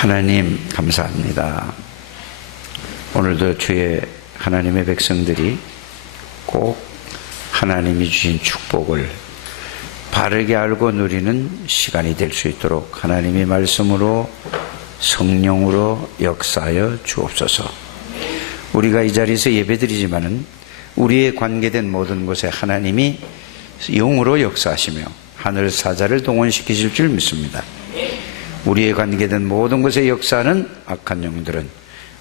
하나님 감사합니다. 오늘도 주의 하나님의 백성들이 꼭 하나님이 주신 축복을 바르게 알고 누리는 시간이 될 수 있도록 하나님의 말씀으로 성령으로 역사하여 주옵소서. 우리가 이 자리에서 예배드리지만은 우리의 관계된 모든 곳에 하나님이 영으로 역사하시며 하늘 사자를 동원시키실 줄 믿습니다. 우리의 관계된 모든 곳에 역사하는 악한 영들은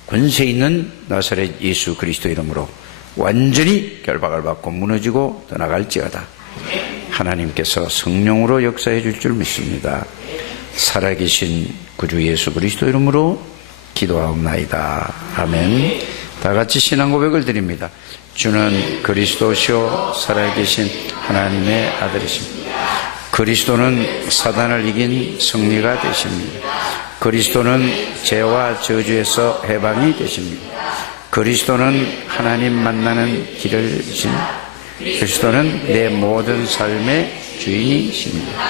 권세 있는 나사렛 예수 그리스도 이름으로 완전히 결박을 받고 무너지고 떠나갈지어다. 하나님께서 성령으로 역사해 줄 줄 믿습니다. 살아계신 구주 예수 그리스도 이름으로 기도하옵나이다. 아멘. 다 같이 신앙 고백을 드립니다. 주는 그리스도시요 살아계신 하나님의 아들이십니다. 그리스도는 사단을 이긴 승리가 되십니다. 그리스도는 죄와 저주에서 해방이 되십니다. 그리스도는 하나님 만나는 길을 신 그리스도는 내 모든 삶의 주인이십니다.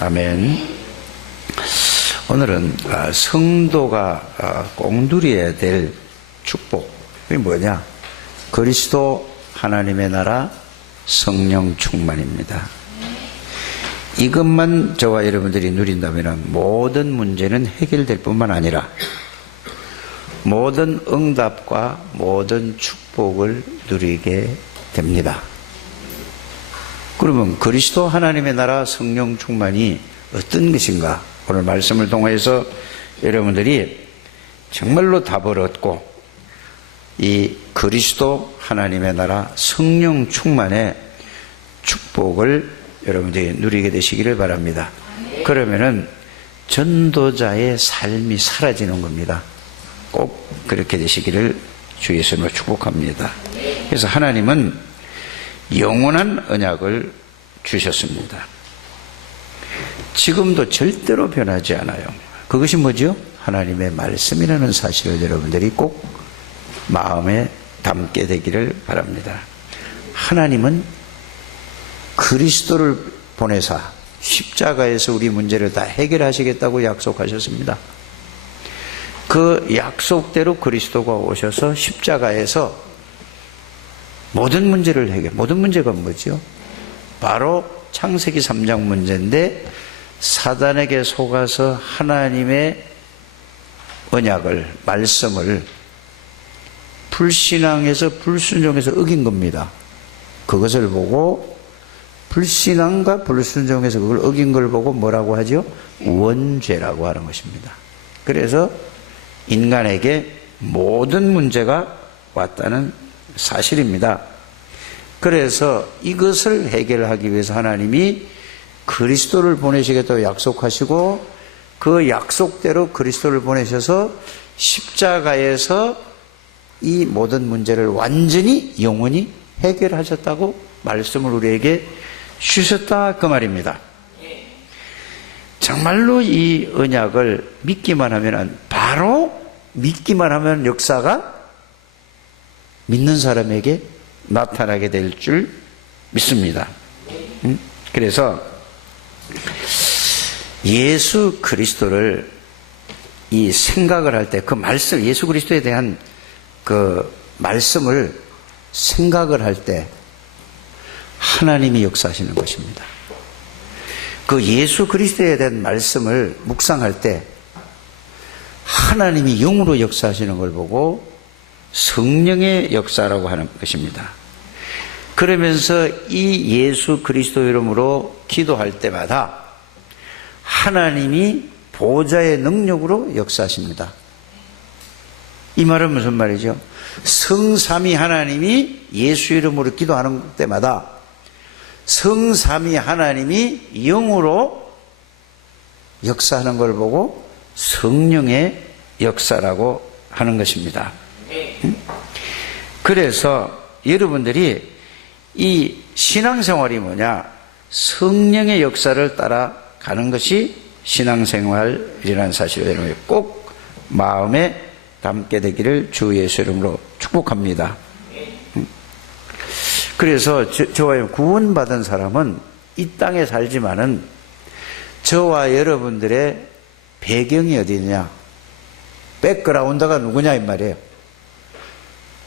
아멘. 오늘은 성도가 꼭 누려야 될 축복, 그게 뭐냐? 그리스도 하나님의 나라 성령 충만입니다. 이것만 저와 여러분들이 누린다면 모든 문제는 해결될 뿐만 아니라 모든 응답과 모든 축복을 누리게 됩니다. 그러면 그리스도 하나님의 나라 성령 충만이 어떤 것인가? 오늘 말씀을 통해서 여러분들이 정말로 답을 얻고 이 그리스도 하나님의 나라 성령 충만의 축복을 여러분들이 누리게 되시기를 바랍니다. 그러면은 전도자의 삶이 사라지는 겁니다. 꼭 그렇게 되시기를 주 예수님으로 축복합니다. 그래서 하나님은 영원한 언약을 주셨습니다. 지금도 절대로 변하지 않아요. 그것이 뭐죠? 하나님의 말씀이라는 사실을 여러분들이 꼭 마음에 담게 되기를 바랍니다. 하나님은 그리스도를 보내사 십자가에서 우리 문제를 다 해결하시겠다고 약속하셨습니다. 그 약속대로 그리스도가 오셔서 십자가에서 모든 문제를 모든 문제가 뭐죠? 바로 창세기 3장 문제인데 사단에게 속아서 하나님의 언약을, 말씀을 불신앙에서 불순종해서 어긴 겁니다. 그것을 보고 불신앙과 불순종해서 그걸 어긴 걸 보고 뭐라고 하죠? 원죄라고 하는 것입니다. 그래서 인간에게 모든 문제가 왔다는 사실입니다. 그래서 이것을 해결하기 위해서 하나님이 그리스도를 보내시겠다고 약속하시고 그 약속대로 그리스도를 보내셔서 십자가에서 이 모든 문제를 완전히 영원히 해결하셨다고 말씀을 우리에게 주셨다 그 말입니다. 정말로 이 언약을 믿기만 하면 바로 믿기만 하면 역사가 믿는 사람에게 나타나게 될 줄 믿습니다. 그래서 예수 그리스도를 이 생각을 할 때 그 말씀, 예수 그리스도에 대한 그 말씀을 생각을 할 때 하나님이 역사하시는 것입니다. 그 예수 그리스도에 대한 말씀을 묵상할 때 하나님이 영으로 역사하시는 걸 보고 성령의 역사라고 하는 것입니다. 그러면서 이 예수 그리스도 이름으로 기도할 때마다 하나님이 보좌의 능력으로 역사하십니다. 이 말은 무슨 말이죠? 성삼위 하나님이 예수 이름으로 기도하는 때마다 성삼위 하나님이 영으로 역사하는 걸 보고 성령의 역사라고 하는 것입니다. 그래서 여러분들이 이 신앙생활이 뭐냐? 성령의 역사를 따라가는 것이 신앙생활이라는 사실을 여러분이 꼭 마음에 담게 되기를 주 예수 이름으로 축복합니다. 그래서 저와 구원받은 사람은 이 땅에 살지만은 저와 여러분들의 배경이 어디냐? 백그라운드가 누구냐 이 말이에요.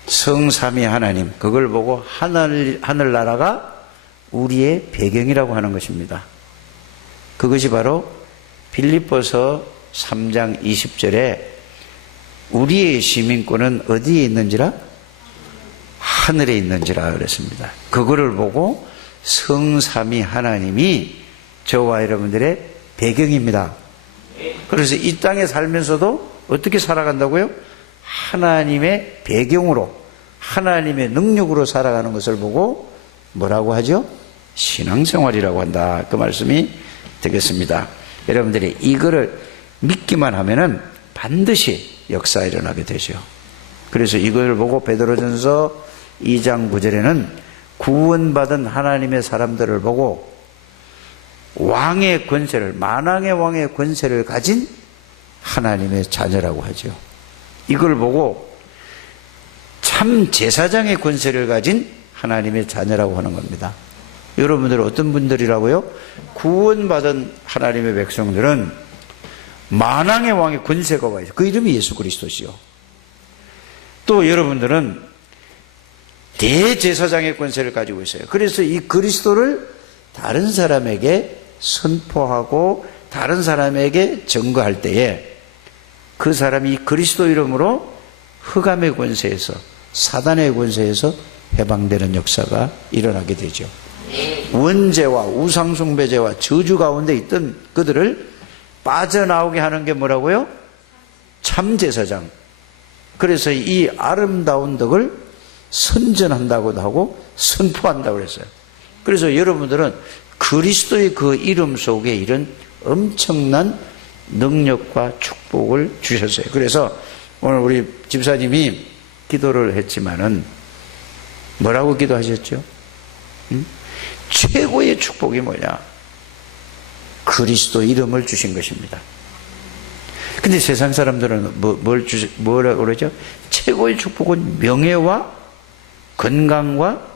성삼위 하나님, 그걸 보고 하늘나라가 우리의 배경이라고 하는 것입니다. 그것이 바로 빌립보서 3장 20절에 우리의 시민권은 어디에 있는지라? 하늘에 있는지라 그랬습니다. 그거를 보고 성삼위 하나님이 저와 여러분들의 배경입니다. 그래서 이 땅에 살면서도 어떻게 살아간다고요? 하나님의 배경으로, 하나님의 능력으로 살아가는 것을 보고 뭐라고 하죠? 신앙생활이라고 한다. 그 말씀이 되겠습니다. 여러분들이 이거를 믿기만 하면은 반드시 역사가 일어나게 되죠. 그래서 이걸 보고 베드로전서 2장 9절에는 구원받은 하나님의 사람들을 보고 왕의 권세를, 만왕의 왕의 권세를 가진 하나님의 자녀라고 하죠. 이걸 보고 참 제사장의 권세를 가진 하나님의 자녀라고 하는 겁니다. 여러분들은 어떤 분들이라고요? 구원받은 하나님의 백성들은 만왕의 왕의 권세가 와 있어요. 그 이름이 예수 그리스도시요. 또 여러분들은 대제사장의 권세를 가지고 있어요. 그래서 이 그리스도를 다른 사람에게 선포하고 다른 사람에게 증거할 때에 그 사람이 그리스도 이름으로 흑암의 권세에서, 사단의 권세에서 해방되는 역사가 일어나게 되죠. 원죄와 우상숭배죄와 저주 가운데 있던 그들을 빠져나오게 하는 게 뭐라고요? 참제사장. 그래서 이 아름다운 덕을 선전한다고도 하고 선포한다고 그랬어요. 그래서 여러분들은 그리스도의 그 이름 속에 이런 엄청난 능력과 축복을 주셨어요. 그래서 오늘 우리 집사님이 기도를 했지만은 뭐라고 기도하셨죠? 최고의 축복이 뭐냐? 그리스도 이름을 주신 것입니다. 근데 세상 사람들은 뭐라고 그러죠? 최고의 축복은 명예와 건강과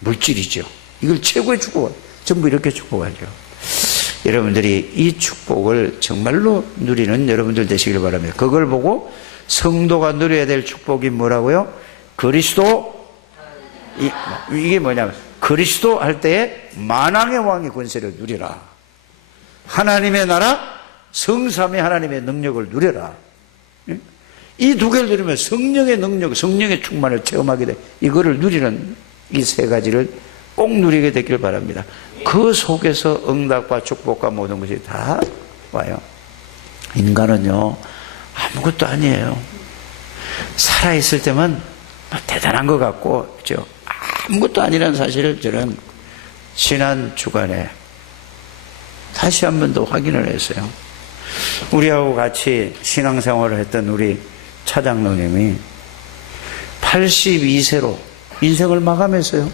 물질이죠. 이걸 최고의 축복, 전부 이렇게 축복하죠. 여러분들이 이 축복을 정말로 누리는 여러분들 되시길 바랍니다. 그걸 보고 성도가 누려야 될 축복이 뭐라고요? 그리스도, 이게 뭐냐면 그리스도 할 때에 만왕의 왕의 권세를 누리라. 하나님의 나라, 성삼위 하나님의 능력을 누려라. 이 두 개를 누리면 성령의 능력, 성령의 충만을 체험하게 돼. 이거를 누리는 이 세 가지를 꼭 누리게 되길 바랍니다. 그 속에서 응답과 축복과 모든 것이 다 와요. 인간은요, 아무것도 아니에요. 살아있을 때만 대단한 것 같고, 그죠? 아무것도 아니라는 사실을 저는 지난 주간에 다시 한 번 더 확인을 했어요. 우리하고 같이 신앙생활을 했던 우리 차장로님이 82세로 인생을 마감했어요.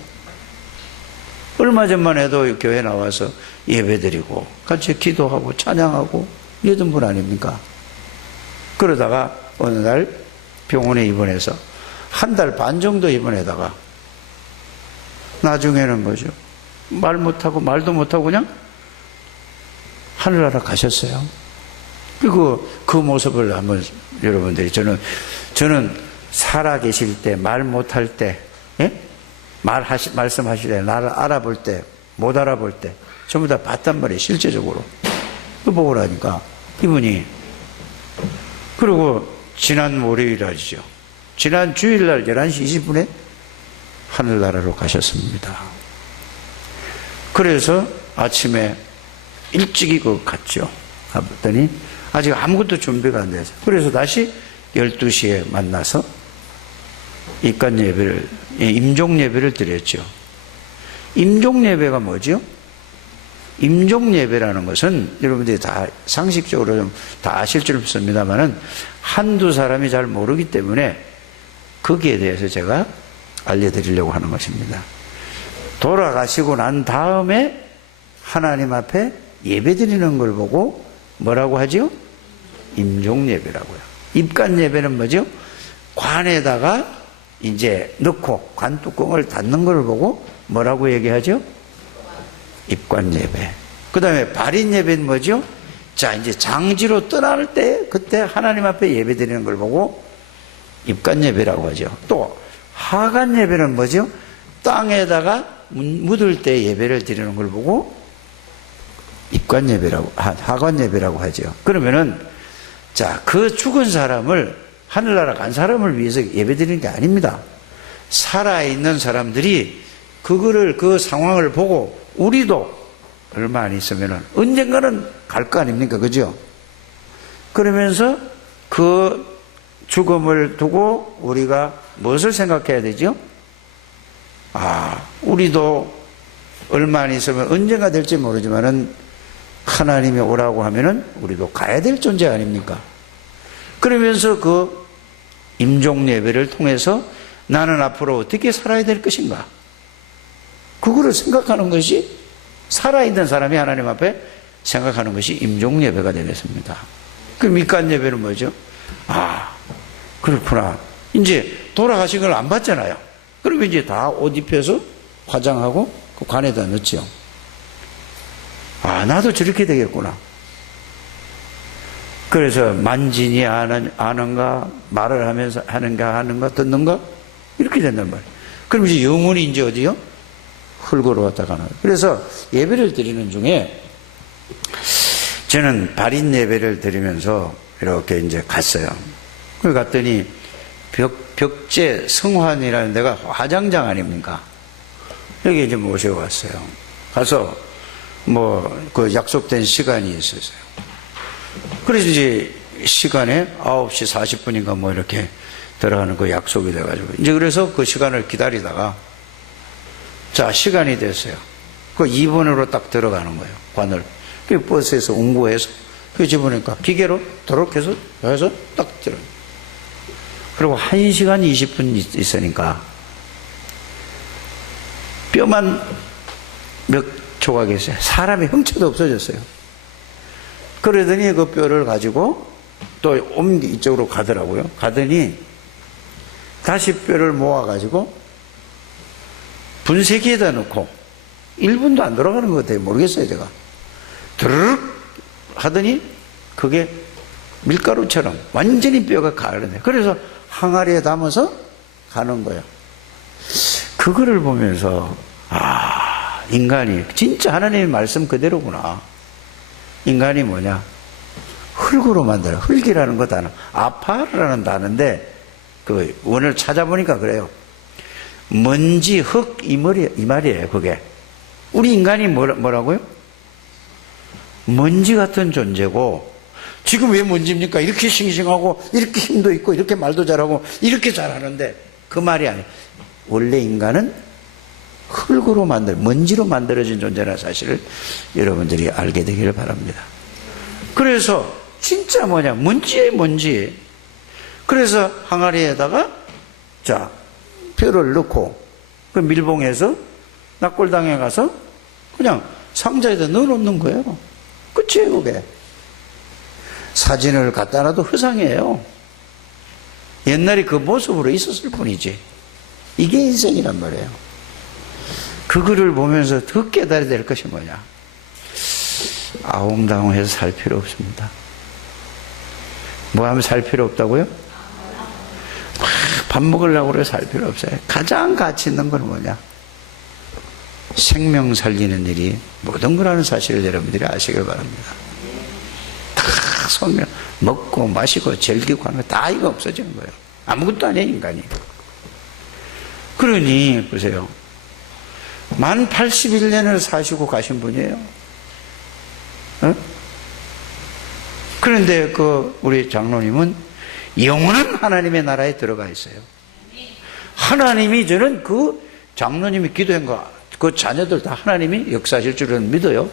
얼마 전만 해도 교회 나와서 예배드리고 같이 기도하고 찬양하고 이러던 분 아닙니까? 그러다가 어느 날 병원에 입원해서 한 달 반 정도 입원하다가 나중에는 뭐죠? 말 못하고 말도 못하고 그냥 하늘나라 가셨어요. 그리고 그 모습을 한번 여러분들이 저는 살아 계실 때, 말 못할 때, 예? 말씀하실 때, 나를 알아볼 때, 못 알아볼 때, 전부 다 봤단 말이에요, 실제적으로. 그 보고 나니까, 이분이. 그리고 지난 월요일날이죠. 지난 주일날 11시 20분에 하늘나라로 가셨습니다. 그래서 아침에 일찍이 갔죠. 갔더니 아직 아무것도 준비가 안 돼서. 그래서 다시 12시에 만나서 입관 예배를, 임종 예배를 드렸죠. 임종 예배가 뭐죠? 임종 예배라는 것은 여러분들이 다 상식적으로 좀 다 아실 줄 믿습니다만은 한두 사람이 잘 모르기 때문에 거기에 대해서 제가 알려드리려고 하는 것입니다. 돌아가시고 난 다음에 하나님 앞에 예배 드리는 걸 보고 뭐라고 하죠? 임종 예배라고요. 입관 예배는 뭐죠? 관에다가 이제 넣고 관 뚜껑을 닫는 걸 보고 뭐라고 얘기하죠? 입관 예배. 그 다음에 발인 예배는 뭐죠? 자, 이제 장지로 떠날 때 그때 하나님 앞에 예배 드리는 걸 보고 입간 예배라고 하죠. 또 하간 예배는 뭐죠? 땅에다가 묻을 때 예배를 드리는 걸 보고 입간 예배라고, 하간 예배라고 하죠. 그러면은 자, 그 죽은 사람을 하늘나라 간 사람을 위해서 예배 드리는 게 아닙니다. 살아있는 사람들이 그 상황을 보고 우리도 얼마 안 있으면은 언젠가는 갈 거 아닙니까? 그죠? 그러면서 그 죽음을 두고 우리가 무엇을 생각해야 되죠? 우리도 얼마 안 있으면 언젠가 될지 모르지만은 하나님이 오라고 하면은 우리도 가야 될 존재 아닙니까? 그러면서 그 임종 예배를 통해서 나는 앞으로 어떻게 살아야 될 것인가? 그거를 생각하는 것이 살아있는 사람이 하나님 앞에 생각하는 것이 임종 예배가 되겠습니다. 그 밑간 예배는 뭐죠? 그렇구나. 이제 돌아가신 걸 안 봤잖아요. 그러면 이제 다 옷 입혀서 화장하고 그 관에다 넣죠. 나도 저렇게 되겠구나. 그래서 만진이 아는가, 말을 하면서 하는가, 듣는가? 이렇게 된단 말이에요. 그럼 이제 영혼이 이제 어디요? 흙으로 왔다 가는 거예요. 그래서 예배를 드리는 중에 저는 발인 예배를 드리면서 이렇게 이제 갔어요. 그걸 갔더니 벽제 성환이라는 데가 화장장 아닙니까? 여기 이제 모시고 갔어요. 가서 그 약속된 시간이 있었어요. 그래서 이제 시간에 9시 40분인가 이렇게 들어가는 그 약속이 돼가지고 이제 그래서 그 시간을 기다리다가 자, 시간이 됐어요. 그 2번으로 딱 들어가는 거예요. 관을. 그 버스에서 운구해서 그 집으니까 기계로 도록 해서 딱 들어요. 그리고 1시간 20분 있으니까 뼈만 몇 조각이었어요. 사람의 형체도 없어졌어요. 그러더니 그 뼈를 가지고 또 이쪽으로 가더라고요. 가더니 다시 뼈를 모아가지고 분쇄기에다 넣고 1분도 안 돌아가는 것 같아요. 모르겠어요, 제가. 드르륵 하더니 그게 밀가루처럼 완전히 뼈가 가르네. 그래서 항아리에 담아서 가는 거예요. 그거를 보면서 인간이 진짜 하나님의 말씀 그대로구나. 인간이 뭐냐? 흙으로 만들어. 흙이라는 거 단어. 아파라는 단어인데 그 원어를 찾아보니까 그래요. 먼지, 흙, 이 말이에요, 그게. 우리 인간이 뭐라고요? 먼지 같은 존재고, 지금 왜 먼지입니까? 이렇게 싱싱하고, 이렇게 힘도 있고, 이렇게 말도 잘하고, 이렇게 잘하는데, 그 말이 아니에요. 원래 인간은 흙으로 먼지로 만들어진 존재라는 사실을 여러분들이 알게 되기를 바랍니다. 그래서, 진짜 먼지에 먼지. 그래서 항아리에다가, 자, 뼈를 넣고 그 밀봉해서 낙골당에 가서 그냥 상자에다 넣어놓는 거예요. 끝이에요, 그게. 사진을 갖다 놔도 허상이에요. 옛날에 그 모습으로 있었을 뿐이지. 이게 인생이란 말이에요. 그거를 보면서 더 깨달아야 될 것이 뭐냐? 아웅다웅해서 살 필요 없습니다. 뭐 하면 살 필요 없다고요? 밥 먹으려고 그래 살 필요 없어요. 가장 가치 있는 건 뭐냐? 생명 살리는 일이 모든 거라는 사실을 여러분들이 아시길 바랍니다. 다 소멸, 먹고 마시고 즐기고 하는 거 다 이거 없어지는 거예요. 아무것도 아니에요, 인간이. 그러니 보세요. 만 81년을 사시고 가신 분이에요. 그런데 우리 장로님은 영원한 하나님의 나라에 들어가 있어요. 하나님이 저는 그 장로님이 기도한 그 자녀들 다 하나님이 역사하실 줄은 믿어요.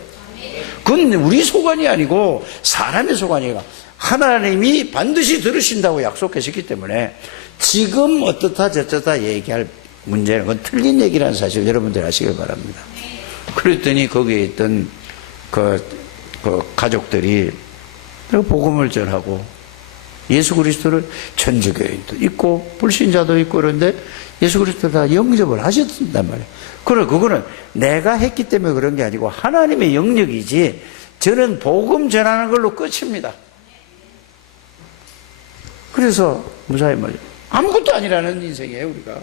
그건 우리 소관이 아니고 사람의 소관이에요. 하나님이 반드시 들으신다고 약속하셨기 때문에 지금 어떻다 저떻다 얘기할 문제는 그건 틀린 얘기라는 사실 여러분들 아시길 바랍니다. 그랬더니 거기에 있던 그 가족들이 복음을 전하고 예수 그리스도를 천주교인도 있고 불신자도 있고 그런데 예수 그리스도를 다 영접을 하셨단 말이에요. 그거는 내가 했기 때문에 그런 게 아니고 하나님의 영역이지 저는 복음 전하는 걸로 끝입니다. 그래서 무사히 말이에요. 아무것도 아니라는 인생이에요, 우리가.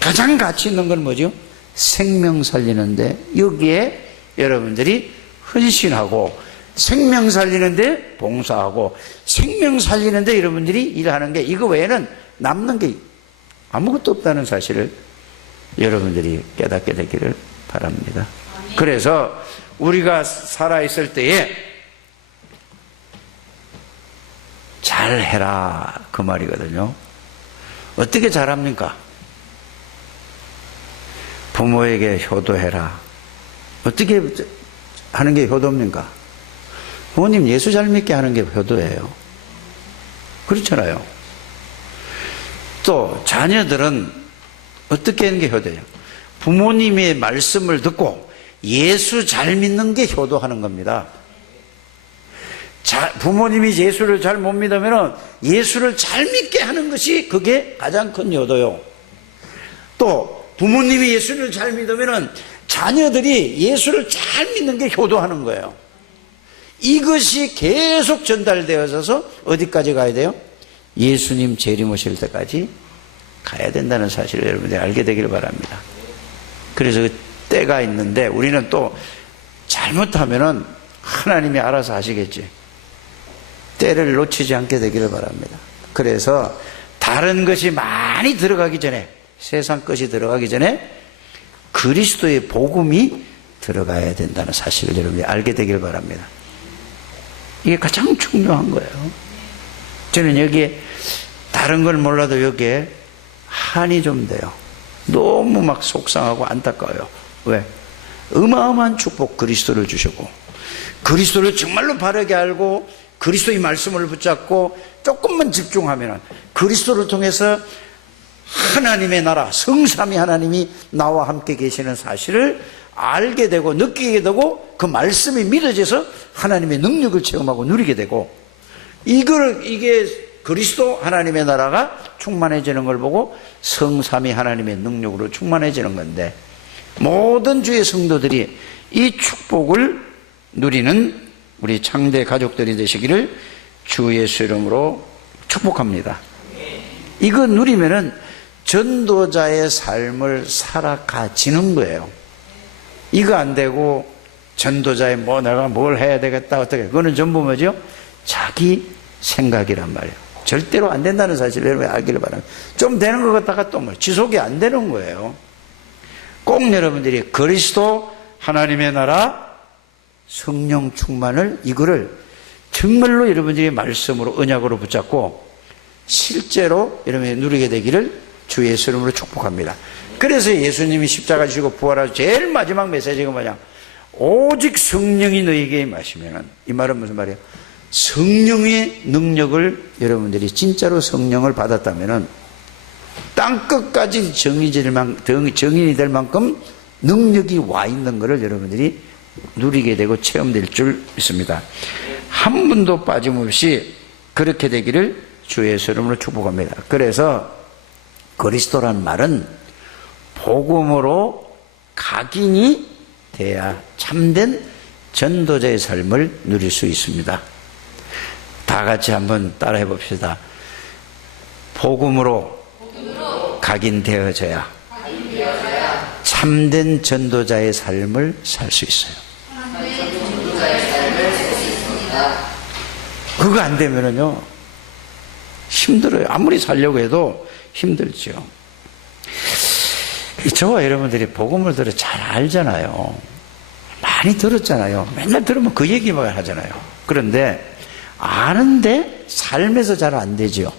가장 가치 있는 건 뭐죠? 생명 살리는데 여기에 여러분들이 헌신하고, 생명 살리는데 봉사하고, 생명 살리는데 여러분들이 일하는 게, 이거 외에는 남는 게 아무것도 없다는 사실을 여러분들이 깨닫게 되기를 바랍니다. 그래서 우리가 살아있을 때에 잘해라, 그 말이거든요. 어떻게 잘합니까? 부모에게 효도해라. 어떻게 하는 게 효도입니까? 부모님 예수 잘 믿게 하는 게 효도예요. 그렇잖아요. 또 자녀들은 어떻게 하는 게 효도예요? 부모님의 말씀을 듣고 예수 잘 믿는 게 효도하는 겁니다. 부모님이 예수를 잘 못 믿으면 예수를 잘 믿게 하는 것이 그게 가장 큰 효도요. 또 부모님이 예수를 잘 믿으면 자녀들이 예수를 잘 믿는 게 효도하는 거예요. 이것이 계속 전달되어져서 어디까지 가야 돼요? 예수님 재림오실 때까지 가야 된다는 사실을 여러분들이 알게 되기를 바랍니다. 그래서 그 때가 있는데 우리는 또 잘못하면은 하나님이 알아서 하시겠지. 때를 놓치지 않게 되기를 바랍니다. 그래서 다른 것이 많이 들어가기 전에, 세상 것이 들어가기 전에 그리스도의 복음이 들어가야 된다는 사실을 여러분이 알게 되기를 바랍니다. 이게 가장 중요한 거예요. 저는 여기에 다른 걸 몰라도 여기에 한이 좀 돼요. 너무 막 속상하고 안타까워요. 왜? 어마어마한 축복 그리스도를 주셨고, 그리스도를 정말로 바르게 알고 그리스도의 말씀을 붙잡고 조금만 집중하면 그리스도를 통해서 하나님의 나라, 성삼위 하나님이 나와 함께 계시는 사실을 알게 되고 느끼게 되고 그 말씀이 믿어져서 하나님의 능력을 체험하고 누리게 되고, 이게 그리스도 하나님의 나라가 충만해지는 걸 보고 성삼위 하나님의 능력으로 충만해지는 건데, 모든 주의 성도들이 이 축복을 누리는 우리 창대 가족들이 되시기를 주 예수 이름으로 축복합니다. 이거 누리면은 전도자의 삶을 살아가지는 거예요. 이거 안 되고 전도자의 내가 뭘 해야 되겠다 어떻게, 그거는 전부 뭐죠? 자기 생각이란 말이에요. 절대로 안 된다는 사실을 여러분이 알기를 바랍니다. 좀 되는 것 같다가 또 지속이 안 되는 거예요. 꼭 여러분들이 그리스도 하나님의 나라 성령 충만을, 이거를 정말로 여러분들이 말씀으로 언약으로 붙잡고 실제로 여러분이 누리게 되기를 주 예수 이름으로 축복합니다. 그래서 예수님이 십자가 지고 부활하셔서 제일 마지막 메시지가 뭐냐? 오직 성령이 너희에게 임하시면은, 이 말은 무슨 말이에요? 성령의 능력을 여러분들이 진짜로 성령을 받았다면은 땅끝까지 정인이 될 만큼 능력이 와 있는 것을 여러분들이 누리게 되고 체험될 줄 믿습니다. 한 분도 빠짐없이 그렇게 되기를 주 예수 이름으로 축복합니다. 그래서 그리스도란 말은 복음으로 각인이 돼야 참된 전도자의 삶을 누릴 수 있습니다. 다 같이 한번 따라해 봅시다. 복음으로 각인되어져야 참된 전도자의 삶을 살 수 있어요. 그거 안 되면은요, 힘들어요. 아무리 살려고 해도 힘들죠. 저와 여러분들이 복음을 들어 잘 알잖아요. 많이 들었잖아요. 맨날 들으면 그 얘기만 하잖아요. 그런데 아는데 삶에서 잘 안 되죠.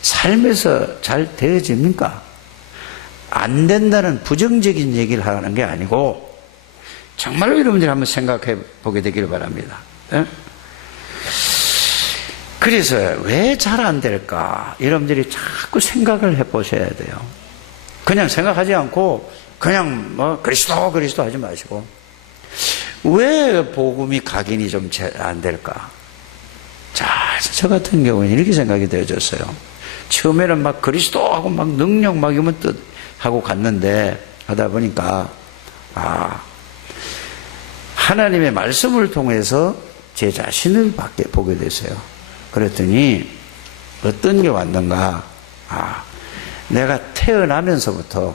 삶에서 잘 되어집니까? 안 된다는 부정적인 얘기를 하는 게 아니고 정말로 여러분들이 한번 생각해 보게 되기를 바랍니다. 네? 그래서 왜 잘 안 될까? 여러분들이 자꾸 생각을 해 보셔야 돼요. 그냥 생각하지 않고 그냥 그리스도 하지 마시고, 왜 복음이 각인이 좀 안 될까? 자, 저 같은 경우는 이렇게 생각이 되어졌어요. 처음에는 막 그리스도하고 막 능력 막 이런 뜻 하고 갔는데, 하다 보니까 하나님의 말씀을 통해서 제 자신을 보게 됐어요. 그랬더니 어떤 게 왔는가? 내가 태어나면서부터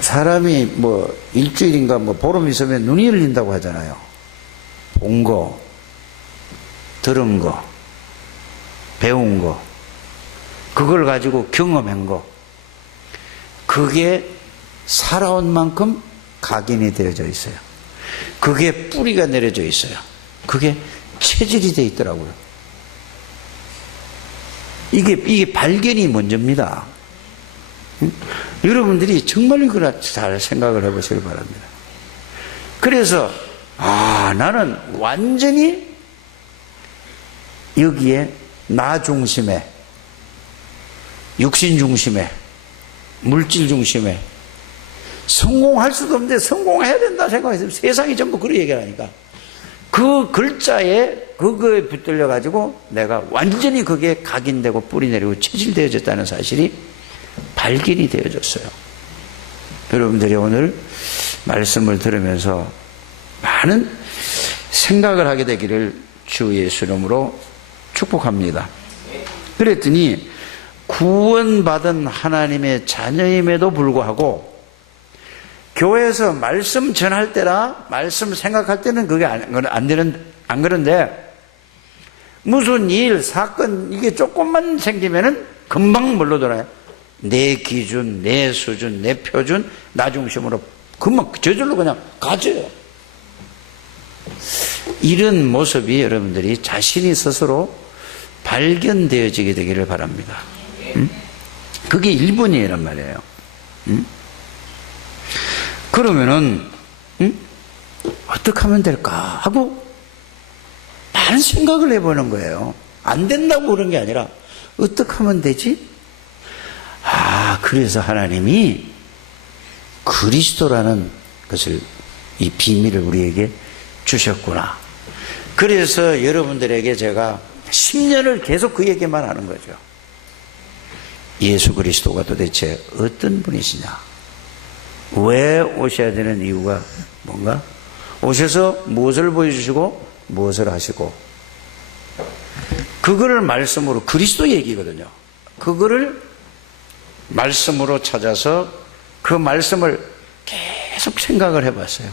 사람이 뭐 일주일인가 뭐 보름 있으면 눈이 열린다고 하잖아요. 본 거, 들은 거, 배운 거, 그걸 가지고 경험한 거, 그게 살아온 만큼 각인이 되어져 있어요. 그게 뿌리가 내려져 있어요. 그게 체질이 되어 있더라고요. 이게 발견이 먼저입니다. 여러분들이 정말 이걸 잘 생각을 해보시길 바랍니다. 그래서 나는 완전히 여기에 나 중심에, 육신 중심에, 물질 중심에 성공할 수도 없는데 성공해야 된다 생각했어요. 세상이 전부 그런 얘기를 하니까 그 글자에 그거에 붙들려 가지고 내가 완전히 그게 각인되고 뿌리 내리고 체질되어졌다는 사실이 발견이 되어졌어요. 여러분들이 오늘 말씀을 들으면서 많은 생각을 하게 되기를 주 예수 이름으로 축복합니다. 그랬더니 구원받은 하나님의 자녀임에도 불구하고 교회에서 말씀 전할 때나 말씀 생각할 때는 그게 안 그런데 무슨 일, 사건 이게 조금만 생기면은 금방 뭘로 돌아요? 내 기준, 내 수준, 내 표준, 나 중심으로 금방 저절로 그냥 가져요. 이런 모습이 여러분들이 자신이 스스로 발견되어지게 되기를 바랍니다. 그게 1번이란 말이에요. 그러면은 어떻게 하면 될까 하고 많은 생각을 해보는 거예요. 안 된다고 그런 게 아니라 어떻게 하면 되지? 그래서 하나님이 그리스도라는 것을, 이 비밀을 우리에게 주셨구나. 그래서 여러분들에게 제가 10년을 계속 그 얘기만 하는 거죠. 예수 그리스도가 도대체 어떤 분이시냐? 왜 오셔야 되는 이유가 뭔가? 오셔서 무엇을 보여주시고 무엇을 하시고, 그거를 말씀으로, 그리스도 얘기거든요. 그거를 말씀으로 찾아서 그 말씀을 계속 생각을 해봤어요.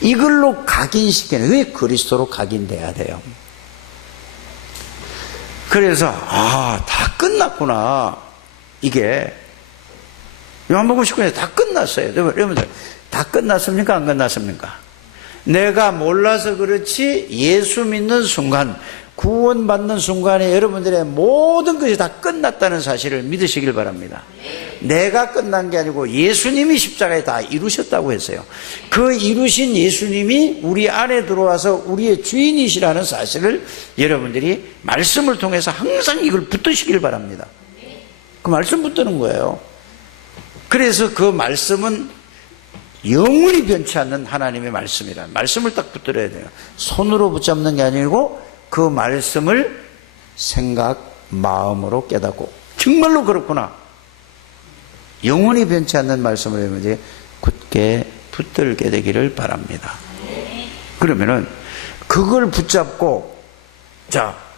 이걸로 각인시키는, 왜 그리스도로 각인돼야 돼요? 그래서 다 끝났구나. 이게 요한복음 19장에 다 끝났어요. 여러분들 다 끝났습니까? 안 끝났습니까? 내가 몰라서 그렇지 예수 믿는 순간, 구원받는 순간에 여러분들의 모든 것이 다 끝났다는 사실을 믿으시길 바랍니다. 내가 끝난 게 아니고 예수님이 십자가에 다 이루셨다고 했어요. 그 이루신 예수님이 우리 안에 들어와서 우리의 주인이시라는 사실을 여러분들이 말씀을 통해서 항상 이걸 붙드시길 바랍니다. 그 말씀 붙드는 거예요. 그래서 그 말씀은 영원히 변치 않는 하나님의 말씀이라, 말씀을 딱 붙들어야 돼요. 손으로 붙잡는 게 아니고 그 말씀을 생각, 마음으로 깨닫고, 정말로 그렇구나, 영원히 변치 않는 말씀을 여러분들이 굳게 붙들게 되기를 바랍니다. 그러면은 그걸 붙잡고,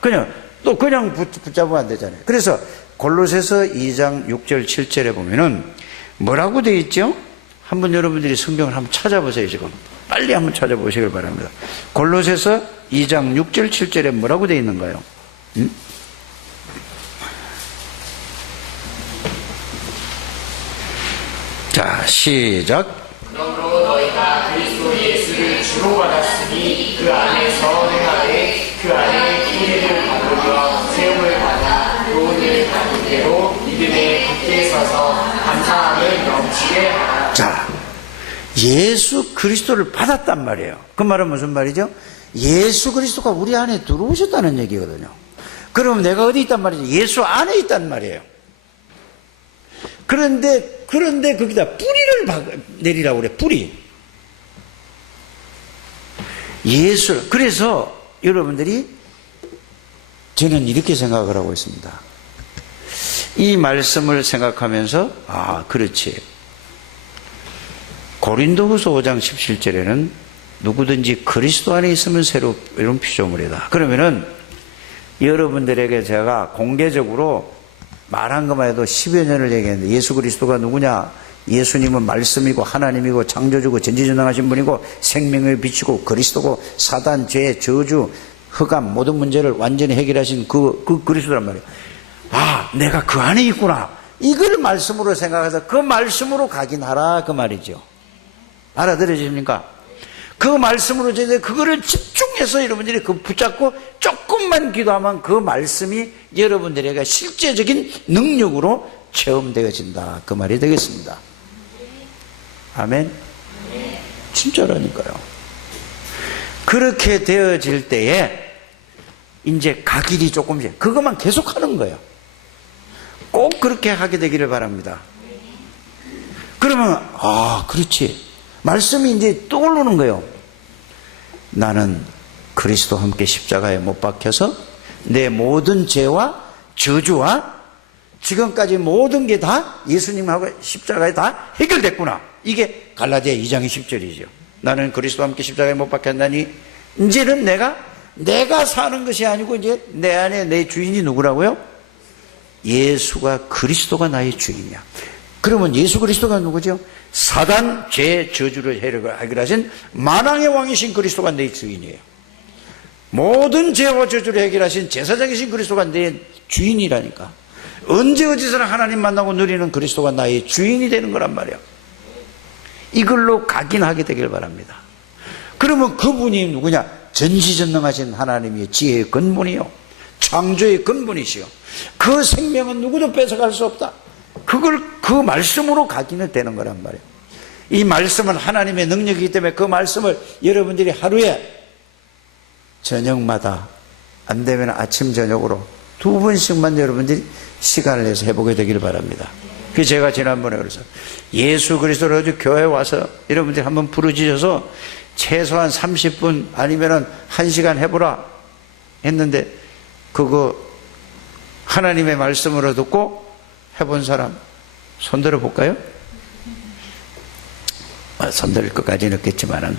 그냥 붙잡으면 안 되잖아요. 그래서 골로새서 2장 6절 7절에 보면은 뭐라고 되어 있죠? 한번 여러분들이 성경을 한번 찾아보세요. 지금 빨리 한번 찾아보시길 바랍니다. 골로새서 2장 6절 7절에 뭐라고 되어 있는가요? 자, 시작. 그러므로 너희가 그리스도 예수를 주로 받았으니 그 안에서 행하되 그 안에 기회를 받으려 세움을 받아 교훈을 받은 대로 믿음에 굳게 서서 감사함을 넘치게 하라. 자, 예수 그리스도를 받았단 말이에요. 그 말은 무슨 말이죠? 예수 그리스도가 우리 안에 들어오셨다는 얘기거든요. 그럼 내가 어디 있단 말이죠? 예수 안에 있단 말이에요. 그런데 거기다 뿌리를 내리라고 그래. 뿌리. 그래서 여러분들이, 저는 이렇게 생각을 하고 있습니다. 이 말씀을 생각하면서 그렇지, 고린도후서 5장 17절에는 누구든지 그리스도 안에 있으면 새로운 피조물이다. 그러면은 여러분들에게 제가 공개적으로 말한 것만 해도 10여 년을 얘기했는데, 예수 그리스도가 누구냐? 예수님은 말씀이고 하나님이고 창조주고 전지전능하신 분이고 생명을 비추고 그리스도고 사단, 죄, 저주, 흑암 모든 문제를 완전히 해결하신 그 그리스도란 말이에요. 아, 내가 그 안에 있구나. 이걸 말씀으로 생각해서 그 말씀으로 각인하라, 그 말이죠. 알아들으십니까? 그 말씀으로 저희들 그거를 집중해서 여러분들이 그 붙잡고 조금만 기도하면 그 말씀이 여러분들에게 실제적인 능력으로 체험되어진다, 그 말이 되겠습니다. 아멘? 진짜라니까요. 그렇게 되어질 때에 이제 각일이 조금씩 그것만 계속 하는 거예요. 꼭 그렇게 하게 되기를 바랍니다. 그러면 아, 그렇지. 말씀이 이제 떠오르는 거예요. 나는 그리스도와 함께 십자가에 못 박혀서 내 모든 죄와 저주와 지금까지 모든 게 다 예수님하고 십자가에 다 해결됐구나. 이게 갈라디아 2장 10절이죠. 나는 그리스도와 함께 십자가에 못 박혔나니 이제는 내가 사는 것이 아니고 이제 내 안에 내 주인이 누구라고요? 예수가 그리스도가 나의 주인이야. 그러면 예수 그리스도가 누구죠? 사단, 죄, 저주를 해결하신 만왕의 왕이신 그리스도가 내 주인이에요. 모든 죄와 저주를 해결하신 제사장이신 그리스도가 내 주인이라니까. 언제 어디서나 하나님 만나고 누리는 그리스도가 나의 주인이 되는 거란 말이야. 이걸로 각인하게 되길 바랍니다. 그러면 그분이 누구냐? 전지전능하신 하나님의 지혜의 근본이요, 창조의 근본이시요, 그 생명은 누구도 뺏어갈 수 없다. 그걸 그 말씀으로 각인이 되는 거란 말이에요. 이 말씀은 하나님의 능력이기 때문에 그 말씀을 여러분들이 하루에 저녁마다 안 되면 아침 저녁으로 2번씩만 여러분들이 시간을 내서 해보게 되기를 바랍니다. 그 제가 지난번에 그래서 예수 그리스도로 아주 교회 와서 여러분들이 한번 부르짖어서 최소한 30분 아니면은 1시간 해보라 했는데, 그거 하나님의 말씀으로 듣고 해본 사람 손들어 볼까요? 손들을 것까지는 없겠지만은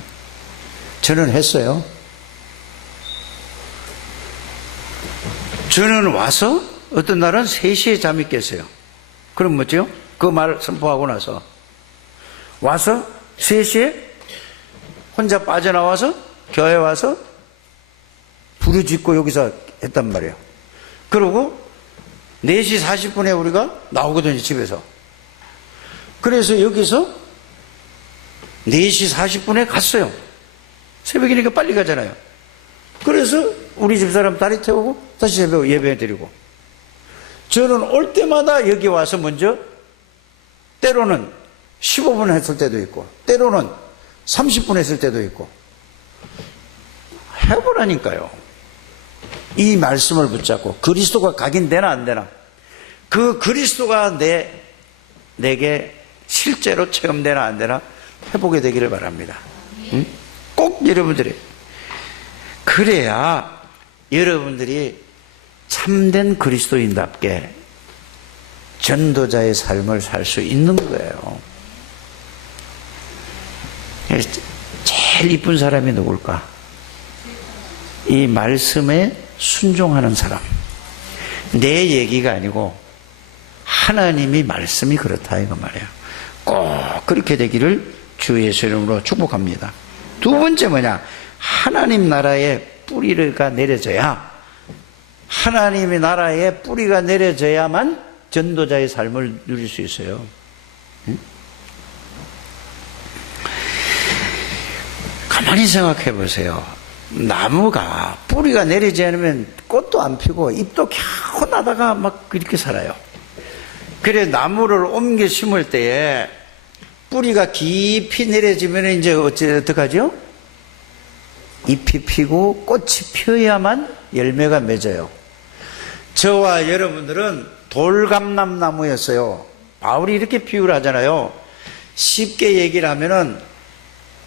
저는 했어요. 저는 와서 어떤 날은 3시에 잠이 깼어요. 그럼 뭐죠? 그 말 선포하고 나서 와서 3시에 혼자 빠져나와서 교회 와서 부르짖고 여기서 했단 말이에요. 그러고 4시 40분에 우리가 나오거든요, 집에서. 그래서 여기서 4시 40분에 갔어요. 새벽이니까 빨리 가잖아요. 그래서 우리 집사람 다리 태우고 다시 새벽 예배 드리고, 저는 올 때마다 여기 와서 먼저 때로는 15분 했을 때도 있고 때로는 30분 했을 때도 있고 해보라니까요. 이 말씀을 붙잡고 그리스도가 각인되나 안 되나, 그 그리스도가 내게 실제로 체험되나 안 되나 해보게 되기를 바랍니다. 응? 꼭 여러분들이 그래야 여러분들이 참된 그리스도인답게 전도자의 삶을 살 수 있는 거예요. 제일 이쁜 사람이 누굴까? 이 말씀에 순종하는 사람. 내 얘기가 아니고 하나님이 말씀이 그렇다, 이거 말이에요. 꼭 그렇게 되기를 주 예수 이름으로 축복합니다. 두 번째 뭐냐? 하나님 나라의 뿌리가 내려져야, 하나님의 나라에 뿌리가 내려져야만 전도자의 삶을 누릴 수 있어요. 응? 가만히 생각해 보세요. 나무가 뿌리가 내리지 않으면 꽃도 안 피고 잎도 겨우 나다가 막 그렇게 살아요. 그래 나무를 옮겨 심을 때에 뿌리가 깊이 내려지면 이제 어떡하죠? 잎이 피고 꽃이 피어야만 열매가 맺어요. 저와 여러분들은 돌감람나무였어요. 바울이 이렇게 비유를 하잖아요. 쉽게 얘기를 하면은,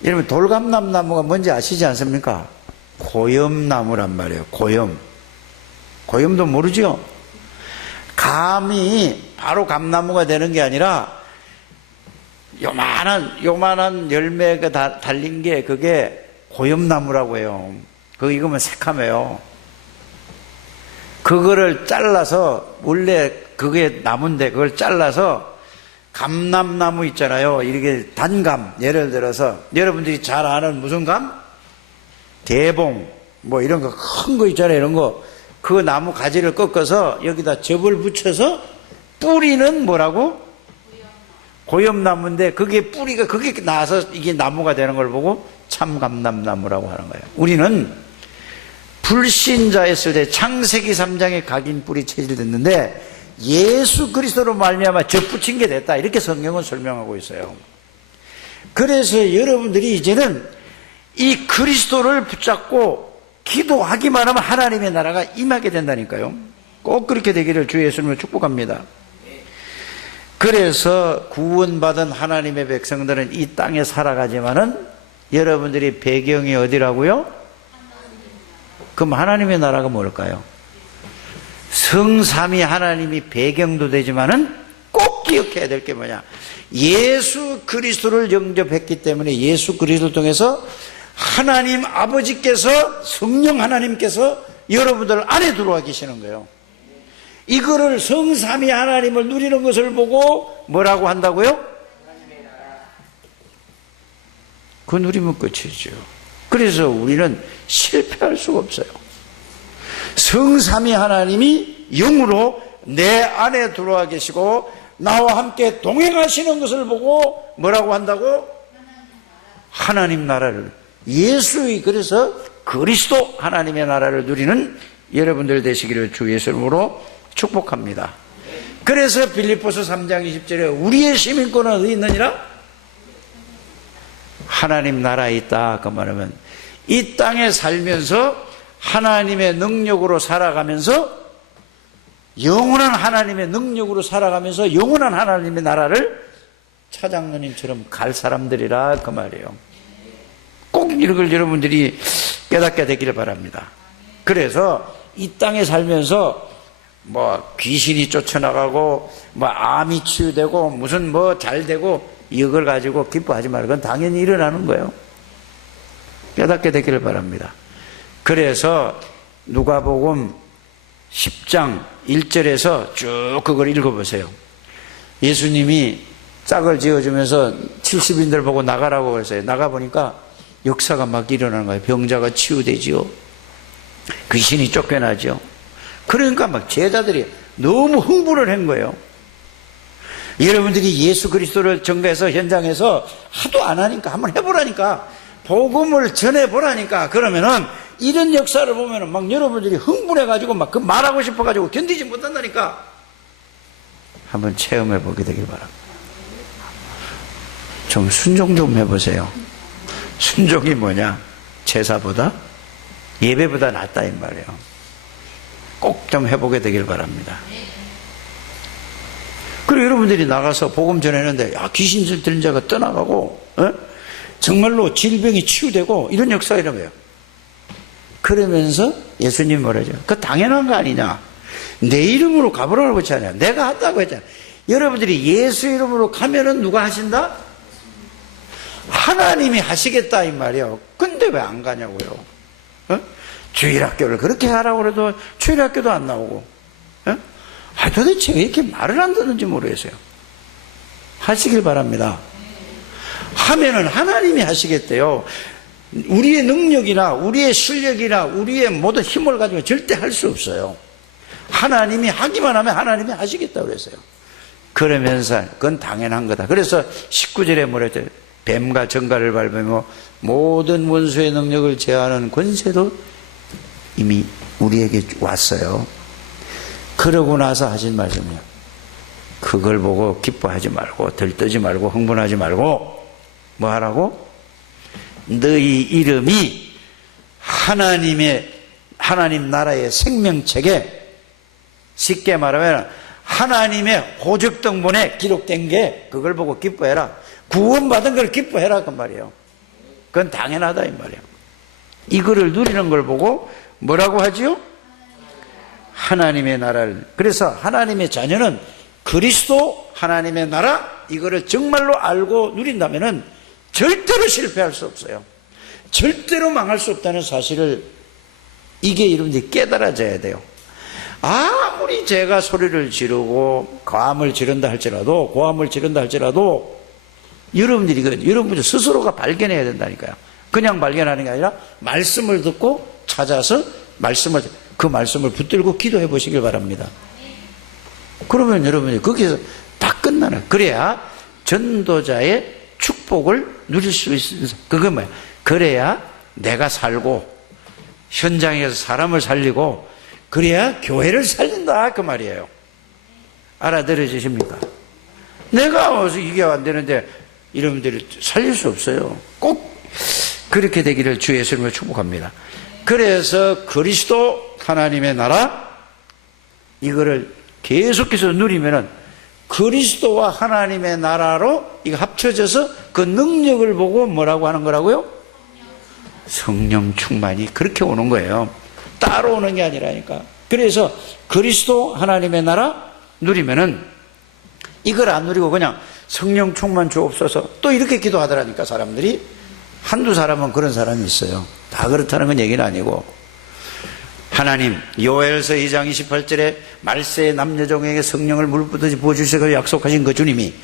여러분 돌감람나무가 뭔지 아시지 않습니까? 고염나무란 말이에요. 고염도 모르죠? 감이 바로 감나무가 되는 게 아니라 요만한 열매가 달린 게 그게 고염나무라고 해요. 그거 익으면 새카매요. 그거를 잘라서, 원래 그게 나무인데 그걸 잘라서 감람나무 있잖아요. 이렇게 단감, 예를 들어서 여러분들이 잘 아는 무슨 감? 대봉, 뭐 이런 거 큰 거 있잖아요. 이런 거. 그 나무 가지를 꺾어서 여기다 접을 붙여서 뿌리는 뭐라고? 고염나무인데 그게 뿌리가 그게 나서 이게 나무가 되는 걸 보고 참감람나무라고 하는 거예요. 우리는 불신자였을 때 창세기 3장에 각인 뿌리 체질됐는데 예수 그리스도로 말미암아 접붙인 게 됐다. 이렇게 성경은 설명하고 있어요. 그래서 여러분들이 이제는 이 그리스도를 붙잡고 기도하기만 하면 하나님의 나라가 임하게 된다니까요. 꼭 그렇게 되기를 주 예수님을 축복합니다. 그래서 구원받은 하나님의 백성들은 이 땅에 살아가지만은 여러분들이 배경이 어디라고요? 그럼 하나님의 나라가 뭘까요? 성삼위 하나님이 배경도 되지만은 꼭 기억해야 될 게 뭐냐? 예수 그리스도를 영접했기 때문에 예수 그리스도를 통해서 하나님 아버지께서, 성령 하나님께서 여러분들 안에 들어와 계시는 거예요. 이거를 성삼위 하나님을 누리는 것을 보고 뭐라고 한다고요? 그 누리면 끝이죠. 그래서 우리는 실패할 수가 없어요. 성삼위 하나님이 영으로 내 안에 들어와 계시고 나와 함께 동행하시는 것을 보고 뭐라고 한다고? 하나님 나라를, 예수의, 그래서 그리스도 하나님의 나라를 누리는 여러분들 되시기를 주 예수님으로 축복합니다. 그래서 빌립보서 3장 20절에 우리의 시민권은 어디 있느니라? 하나님 나라에 있다. 그 말하면 이 땅에 살면서 하나님의 능력으로 살아가면서, 영원한 하나님의 능력으로 살아가면서 영원한 하나님의 나라를 차장로님처럼 갈 사람들이라 그 말이에요. 꼭 이걸 여러분들이 깨닫게 되기를 바랍니다. 그래서 이 땅에 살면서 뭐 귀신이 쫓아나가고 뭐 암이 치유되고 무슨 뭐 잘되고 이걸 가지고 기뻐하지 말고, 그건 당연히 일어나는 거예요. 깨닫게 되기를 바랍니다. 그래서 누가복음 10장 1절에서 쭉 그걸 읽어보세요. 예수님이 짝을 지어주면서 70인들 보고 나가라고 그랬어요. 나가보니까 역사가 막 일어나는 거예요. 병자가 치유되지요. 귀신이 쫓겨나죠. 그러니까 막 제자들이 너무 흥분을 한 거예요. 여러분들이 예수 그리스도를 전가해서 현장에서 하도 안 하니까 한번 해보라니까, 복음을 전해보라니까. 그러면은 이런 역사를 보면은 막 여러분들이 흥분해가지고 막 그 말하고 싶어가지고 견디지 못한다니까. 한번 체험해보게 되길 바랍니다. 좀 순종 좀 해보세요. 순종이 뭐냐? 제사보다, 예배보다 낫다 이 말이에요. 꼭 좀 해보게 되길 바랍니다. 그리고 여러분들이 나가서 복음 전했는데 귀신 들린 자가 떠나가고 정말로 질병이 치유되고 이런 역사가 일어나요. 그러면서 예수님이 뭐라죠? 그거 당연한 거 아니냐? 내 이름으로 가보라고 했잖아요. 내가 한다고 했잖아요. 여러분들이 예수 이름으로 가면은 누가 하신다? 하나님이 하시겠다 이 말이에요. 근데 왜 안 가냐고요? 주일학교를 그렇게 하라고 그래도 주일학교도 안 나오고. 도대체 왜 이렇게 말을 안 듣는지 모르겠어요. 하시길 바랍니다. 하면은 하나님이 하시겠대요. 우리의 능력이나 우리의 실력이나 우리의 모든 힘을 가지고 절대 할 수 없어요. 하나님이 하기만 하면 하나님이 하시겠다고 그랬어요. 그러면서 그건 당연한 거다. 그래서 19절에 뭐랬죠? 뱀과 정갈을 밟으며 모든 원수의 능력을 제어하는 권세도 이미 우리에게 왔어요. 그러고 나서 하신 말씀이요. 그걸 보고 기뻐하지 말고 들뜨지 말고 흥분하지 말고 뭐 하라고? 너희 이름이 하나님 나라의 생명책에, 쉽게 말하면 하나님의 호적등본에 기록된 게, 그걸 보고 기뻐해라. 구원받은 걸 기뻐해라 그 말이에요. 그건 당연하다 이 말이에요. 이거를 누리는 걸 보고 뭐라고 하지요? 하나님의 나라를. 그래서 하나님의 자녀는 그리스도 하나님의 나라 이거를 정말로 알고 누린다면은 절대로 실패할 수 없어요. 절대로 망할 수 없다는 사실을 이게 여러분들이 깨달아져야 돼요. 아무리 제가 소리를 지르고 고함을 지른다 할지라도 여러분들이 여러분들 스스로가 발견해야 된다니까요. 그냥 발견하는 게 아니라 말씀을 듣고 찾아서 그 말씀을 붙들고 기도해 보시길 바랍니다. 그러면 여러분이 거기서 다 끝나는, 그래야 전도자의 축복을 누릴 수 있는, 그게 뭐야? 그래야 내가 살고 현장에서 사람을 살리고 그래야 교회를 살린다 그 말이에요. 알아들으십니까? 내가 와서 이게 안 되는데 여러분들이 살릴 수 없어요. 꼭 그렇게 되기를 주 예수님을 축복합니다. 그래서 그리스도 하나님의 나라 이거를 계속해서 누리면은 그리스도와 하나님의 나라로 이거 합쳐져서 그 능력을 보고 뭐라고 하는 거라고요? 성령 충만이 그렇게 오는 거예요. 따로 오는 게 아니라니까. 그래서 그리스도 하나님의 나라 누리면은 이걸 안 누리고 그냥 성령 충만 주옵소서 또 이렇게 기도하더라니까. 사람들이 한두 사람은 그런 사람이 있어요. 다 그렇다는 건 얘기는 아니고, 하나님 요엘서 2장 28절에 말세의 남녀종에게 성령을 물붓듯이 부어주시고 약속하신 그 주님이,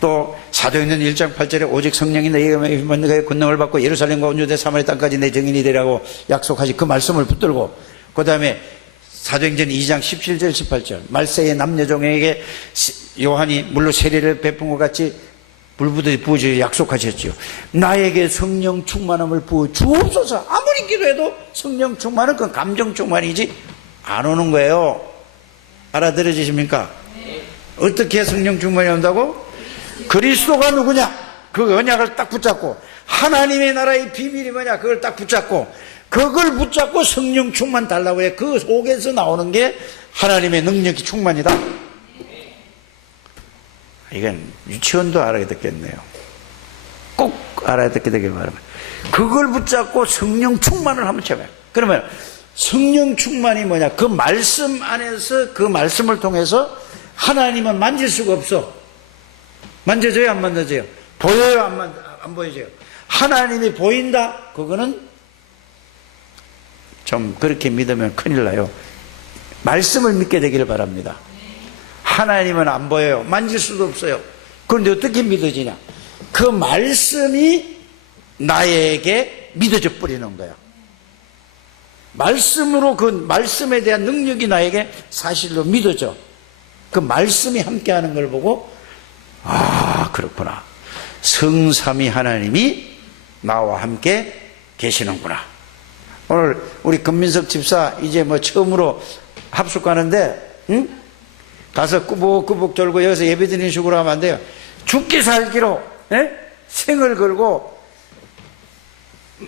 또 사도행전 1장 8절에 오직 성령이 너희에게 임하면 너희가 권능을 받고 예루살렘과 온 유대 사마리아 땅까지 내 증인이 되라고 약속하신 그 말씀을 붙들고, 그 다음에 사도행전 2장 17절 18절 말세의 남녀종에게 요한이 물로 세례를 베푼 것 같이 물붓듯이 부어주시고 약속하셨지요. 나에게 성령 충만함을 부어 주옵소서. 아무리 기도해도 성령 충만은 그 감정 충만이지 안 오는 거예요. 알아들으십니까? 어떻게 성령 충만이 온다고? 그리스도가 누구냐? 그 언약을 딱 붙잡고, 하나님의 나라의 비밀이 뭐냐? 그걸 딱 붙잡고, 그걸 붙잡고 성령 충만 달라고 해. 그 속에서 나오는 게 하나님의 능력이 충만이다. 이건 유치원도 알아야 듣겠네요. 꼭 알아야 듣게 되길 바랍니다. 그걸 붙잡고 성령 충만을 한번 해봐요. 그러면 성령 충만이 뭐냐? 그 말씀 안에서 그 말씀을 통해서 하나님은 만질 수가 없어. 만져져요? 안 만져져요? 보여요? 안 보여져요? 하나님이 보인다? 그거는 좀 그렇게 믿으면 큰일 나요. 말씀을 믿게 되기를 바랍니다. 하나님은 안 보여요. 만질 수도 없어요. 그런데 어떻게 믿어지냐? 그 말씀이 나에게 믿어져 버리는 거야. 말씀으로 그 말씀에 대한 능력이 나에게 사실로 믿어져. 그 말씀이 함께하는 걸 보고, 아, 그렇구나. 성삼위 하나님이 나와 함께 계시는구나. 오늘 우리 금민석 집사 이제 뭐 처음으로 합숙 가는데, 응? 가서 꾸벅꾸벅 돌고 여기서 예배드리는 식으로 하면 안 돼요. 죽기 살기로 생을 걸고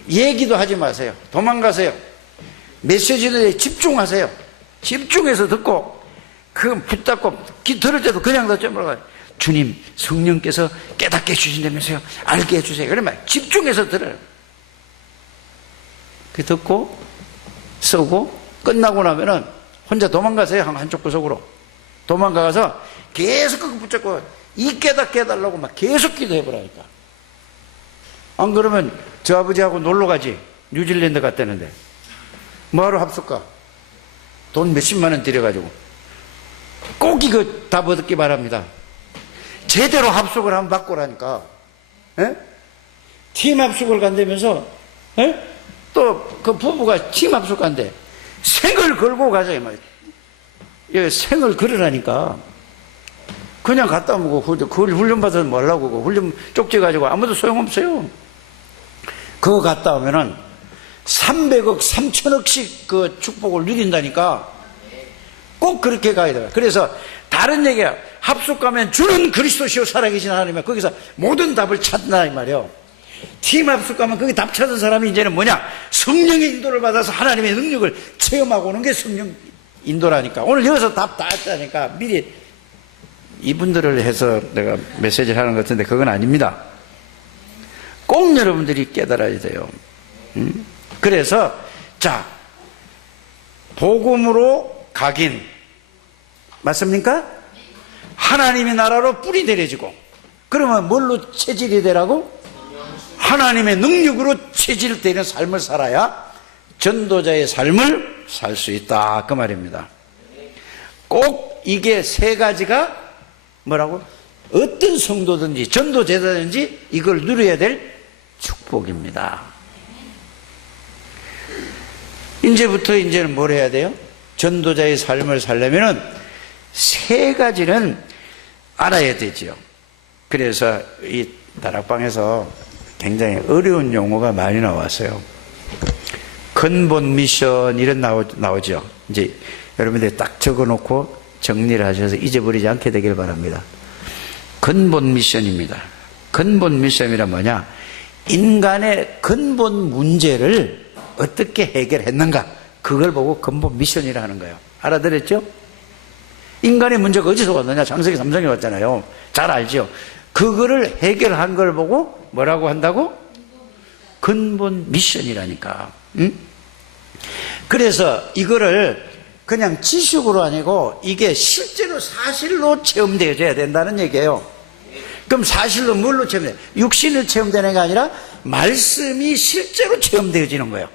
얘기도 하지 마세요. 도망가세요. 메시지에 집중하세요. 집중해서 듣고 그 붙잡고 들을 때도 그냥 듣지 말고, 주님 성령께서 깨닫게 해주신다면서요. 알게 해주세요. 그러면 집중해서 들어요. 그 듣고 쓰고 끝나고 나면은 혼자 도망가세요. 한쪽 구석으로 도망가서 계속 그거 붙잡고 이 깨닫게 해달라고 막 계속 기도해보라니까. 안 그러면 저 아버지하고 놀러 가지. 뉴질랜드 갔다는데 뭐하러 합숙가? 돈 몇십만 원 들여가지고. 꼭 이거 다 얻기 바랍니다. 제대로 합숙을 한번 바꾸라니까. 팀 합숙을 간다면서 또 그 부부가 팀 합숙 간대. 생을 걸고 가자 이 말이야. 생을 걸으라니까. 그냥 갔다 오고 그걸 훈련받아서 뭐하려고 그거 훈련 쪽지가지고 아무도 소용없어요. 그거 갔다 오면은 300억 3천억씩 그 축복을 누린다니까. 꼭 그렇게 가야 돼요. 그래서 다른 얘기야. 합숙 가면 주는 그리스도시요 살아계신 하나님이야. 거기서 모든 답을 찾나 이 말이에요. 팀 합숙 가면 거기 답 찾은 사람이 이제는 뭐냐? 성령의 인도를 받아서 하나님의 능력을 체험하고 오는 게 성령 인도라니까. 오늘 여기서 답 다 했다니까. 미리 이분들을 해서 내가 메시지를 하는 것 같은데 그건 아닙니다. 꼭 여러분들이 깨달아야 돼요. 그래서 자, 복음으로 각인 맞습니까? 하나님의 나라로 뿌리 내려지고, 그러면 뭘로 체질이 되라고? 하나님의 능력으로 체질되는 삶을 살아야 전도자의 삶을 살 수 있다, 그 말입니다. 꼭 이게 세 가지가 뭐라고? 어떤 성도든지 전도제자든지 이걸 누려야 될 축복입니다. 이제는 뭘 해야 돼요? 전도자의 삶을 살려면은 세 가지는 알아야 되지요. 그래서 이 다락방에서 굉장히 어려운 용어가 많이 나왔어요. 근본 미션 이런 나오죠. 이제 여러분들이 딱 적어놓고 정리를 하셔서 잊어버리지 않게 되길 바랍니다. 근본 미션입니다. 근본 미션이란 뭐냐? 인간의 근본 문제를 어떻게 해결했는가, 그걸 보고 근본 미션이라 하는 거예요. 알아들었죠? 인간의 문제가 어디서 왔느냐? 창세기 3장에 왔잖아요. 잘 알죠? 그거를 해결한 걸 보고 뭐라고 한다고? 근본 미션이라니까. 응? 그래서 이거를 그냥 지식으로 아니고 이게 실제로 사실로 체험되어져야 된다는 얘기예요. 그럼 사실로 뭘로 체험돼요? 육신을 체험되는 게 아니라 말씀이 실제로 체험되어지는 거예요.